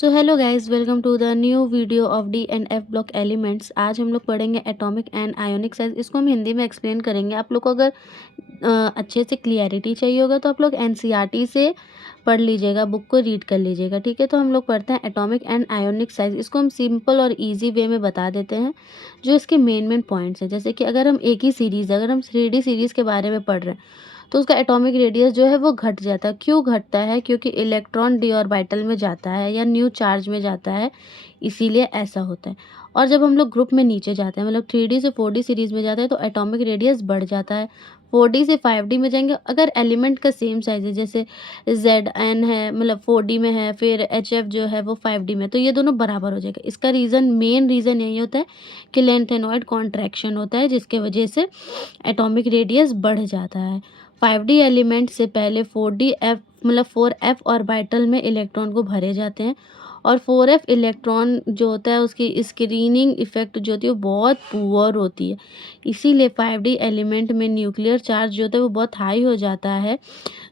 So hello guys, welcome to the new video of D and F block elements. आज हम लोग पढ़ेंगे atomic and ionic size. इसको हम हिंदी में एक्सप्लेन करेंगे। आप लोग को अगर अच्छे से क्लियरिटी चाहिए होगा तो आप लोग एनसीईआरटी से पढ़ लीजिएगा, बुक को रीड कर लीजिएगा, ठीक है। तो हम लोग पढ़ते हैं एटॉमिक एंड आयोनिक साइज। इसको हम सिंपल और इजी वे में बता देते हैं जो इसके मेन पॉइंट्स हैं। जैसे कि अगर हम एक ही सीरीज़, अगर हम 3D सीरीज़ के बारे में पढ़ रहे हैं तो उसका एटॉमिक रेडियस जो है वो घट जाता है। क्यों घटता है? क्योंकि इलेक्ट्रॉन डी ऑर्बिटल में जाता है या न्यू चार्ज में जाता है, इसीलिए ऐसा होता है। और जब हम लोग ग्रुप में नीचे जाते हैं, मतलब 3D से 4D सीरीज में जाते हैं, तो एटॉमिक रेडियस बढ़ जाता है। 4D से 5D में जाएंगे, अगर एलिमेंट का सेम साइज है, जैसे Zn है, मतलब 4D में है, फिर Hf जो है वो 5D में, तो ये दोनों बराबर हो जाएगा। इसका मेन रीज़न यही होता है कि लेंथेनॉइड कॉन्ट्रैक्शन होता है, जिसके वजह से एटॉमिक रेडियस बढ़ जाता है। 5D एलिमेंट से पहले 4D मतलब 4f ऑर्बिटल में इलेक्ट्रॉन को भरे जाते हैं, और 4f इलेक्ट्रॉन जो होता है उसकी स्क्रीनिंग इफेक्ट जो होती है वो बहुत पुअर होती है। इसीलिए 5D एलिमेंट में न्यूक्लियर चार्ज जो होता है वो बहुत हाई हो जाता है,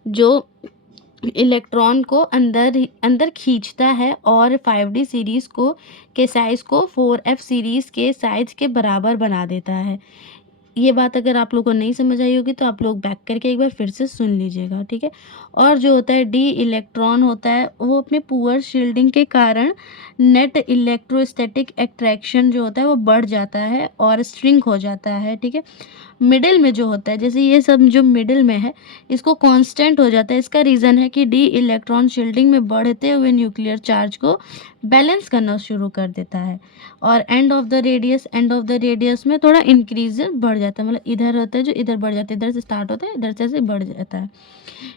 जो इलेक्ट्रॉन को अंदर खींचता है और 5D सीरीज़ के साइज़ को 4f सीरीज़ के साइज़ के बराबर बना देता है। ये बात अगर आप लोगों को नहीं समझ आई होगी तो आप लोग बैक करके एक बार फिर से सुन लीजिएगा, ठीक है। और जो होता है डी इलेक्ट्रॉन होता है वो अपने पुअर शील्डिंग के कारण नेट इलेक्ट्रोस्टैटिक अट्रैक्शन जो होता है वो बढ़ जाता है और स्ट्रिंक हो जाता है, ठीक है। मिडिल में जो होता है, जैसे ये सब जो मिडिल में है, इसको कांस्टेंट हो जाता है। इसका रीज़न है कि डी इलेक्ट्रॉन शील्डिंग में बढ़ते हुए न्यूक्लियर चार्ज को बैलेंस करना शुरू कर देता है। और एंड ऑफ द रेडियस में थोड़ा इंक्रीज बढ़ जाता है, मतलब इधर होता है जो इधर बढ़ जाता है, इधर से स्टार्ट होता है, इधर से ऐसे बढ़ जाता है,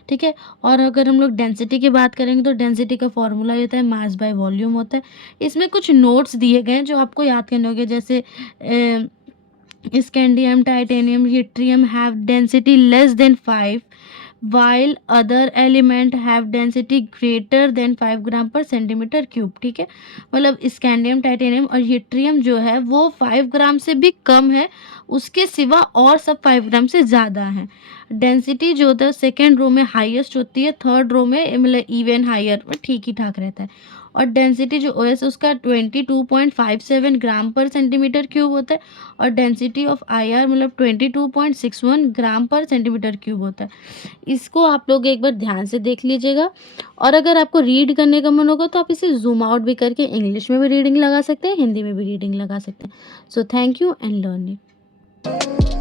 ठीक है। और अगर हम लोग डेंसिटी की बात करेंगे तो डेंसिटी का फॉर्मूला ये होता है मास बाय वॉल्यूम होता है। इसमें कुछ नोट्स दिए गए हैं जो आपको याद करने होंगे, जैसे scandium, titanium, yttrium have density less than 5 while other element have density greater than 5 ग्राम पर सेंटीमीटर क्यूब, ठीक है। मतलब स्कैंडियम, टाइटेनियम और हीट्रियम जो है वो 5 ग्राम से भी कम है, उसके सिवा और सब 5 ग्राम से ज़्यादा है। डेंसिटी जो होता है सेकेंड रो में हाईएस्ट होती है, थर्ड रो में मतलब इवन हायर, ठीक ही ठाक रहता है। और डेंसिटी जो ओ एस उसका 22.57 ग्राम पर सेंटीमीटर क्यूब होता है, और डेंसिटी ऑफ आई आर मतलब 22.61 ग्राम पर सेंटीमीटर क्यूब होता है। इसको आप लोग एक बार ध्यान से देख लीजिएगा। और अगर आपको रीड करने का मन होगा तो आप इसे जूम आउट भी करके इंग्लिश में भी रीडिंग लगा सकते हैं, हिंदी में भी रीडिंग लगा सकते हैं। So thank you and learn it.